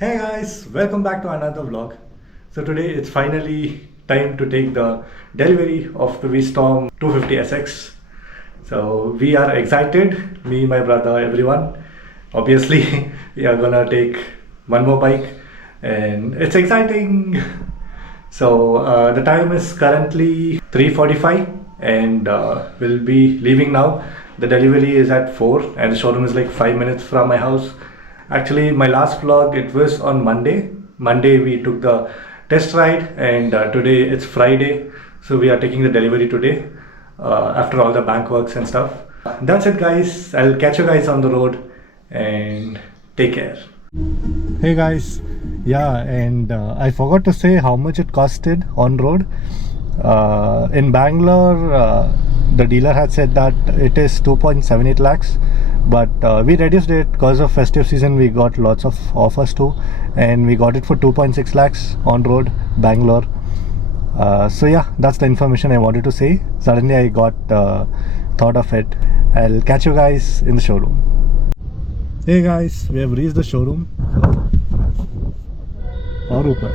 Hey guys, welcome back to another vlog. So today it's finally time to take the delivery of the V-Strom 250SX. So we are excited, me, my brother, everyone. Obviously, we are gonna take one more bike and it's exciting. So the time is currently 3:45 and we'll be leaving now. The delivery is at 4 and the showroom is like 5 minutes from my house. Actually, my last vlog, it was on Monday. Monday we took the test ride and today it's Friday. So we are taking the delivery today after all the bank works and stuff. That's it guys. I'll catch you guys on the road and take care. Hey guys, yeah, and I forgot to say how much it costed on road. In Bangalore, the dealer had said that it is 2.78 lakhs, but we reduced it because of festive season. We got lots of offers too, and we got it for 2.6 lakhs on road, Bangalore. So yeah, that's the information I wanted to say. Suddenly I got thought of it. I'll catch you guys in the showroom. Hey guys, we have reached the showroom. और ऊपर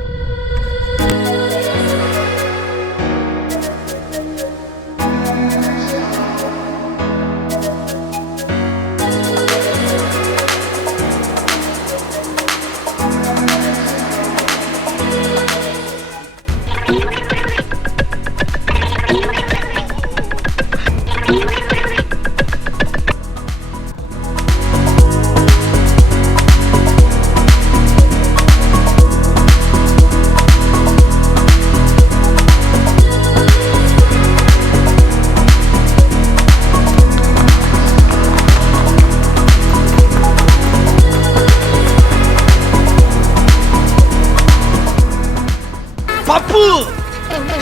Papu,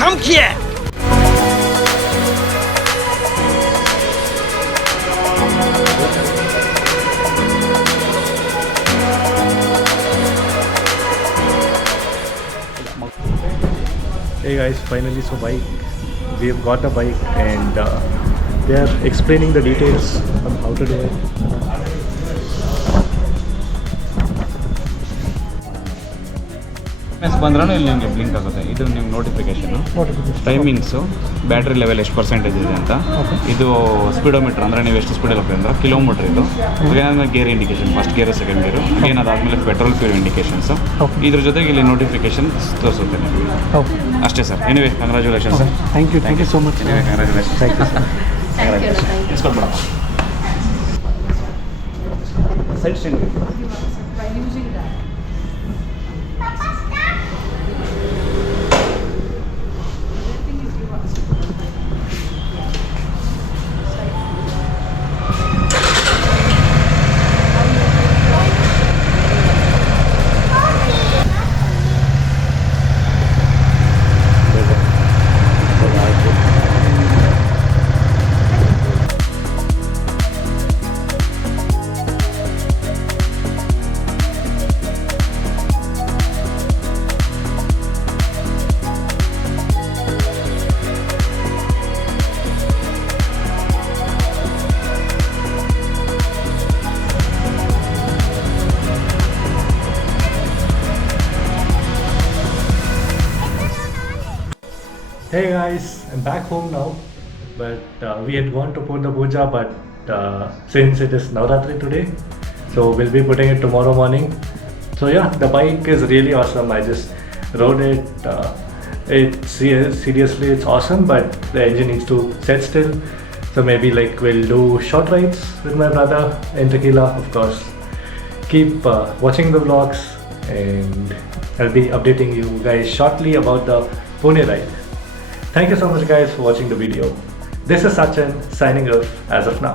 come here. Hey guys, finally so bike. We have got a bike and they are explaining the details on how to do it. ಬಂದ್ರೂ ಇಲ್ಲಿ ನಿಮಗೆ blink ಆಗುತ್ತೆ. ಇದು ನಿಮ್ಮ notification, timings, battery level ಎಷ್ಟು percentage ಇದೆ ಅಂತ, ಇದು ಸ್ಪೀಡೋಮೀಟ್ರ್ ಅಂದರೆ ನೀವು ಎಷ್ಟು ಸ್ಪೀಡಲ್ಲಿ ಹೋಗ್ತೀವಿ ಅಂದರೆ ಕಿಲೋಮೀಟ್ರ್. ಇದು ಏನಾದ್ಮೇಲೆ ಗೇರ್ ಇಂಡಿಕೇಶನ್, ಫಸ್ಟ್ ಗೇರು, ಸೆಕೆಂಡ್ ಗೇರು, ಏನಾದಾದ್ಮೇಲೆ ಪೆಟ್ರೋಲ್ ಫ್ಯೂಲ್ ಇಂಡಿಕೇಶನ್ಸು. ಇದ್ರ ಜೊತೆಗೆ ಇಲ್ಲಿ ನೋಟಿಫಿಕೇಶನ್ ತೋರಿಸುತ್ತೆ ನಿಮಗೆ. ಅಷ್ಟೇ sir. Anyway congratulation sir. Thank you so much. Anyway congratulation. ಇಸ್ಕೊಟ್ಬಿಡಪ್ಪ side stand. Hey guys, I'm back home now, but we had gone to put the puja, but since it is Navratri today, so we'll be putting it tomorrow morning. So yeah, the bike is really awesome. I just rode it. Seriously, it's awesome, but the engine needs to set still. So maybe like we'll do short rides with my brother in Tequila, of course. Keep watching the vlogs, and I'll be updating you guys shortly about the Pune ride. Thank you so much guys for watching the video. This is Sachin signing off as of now.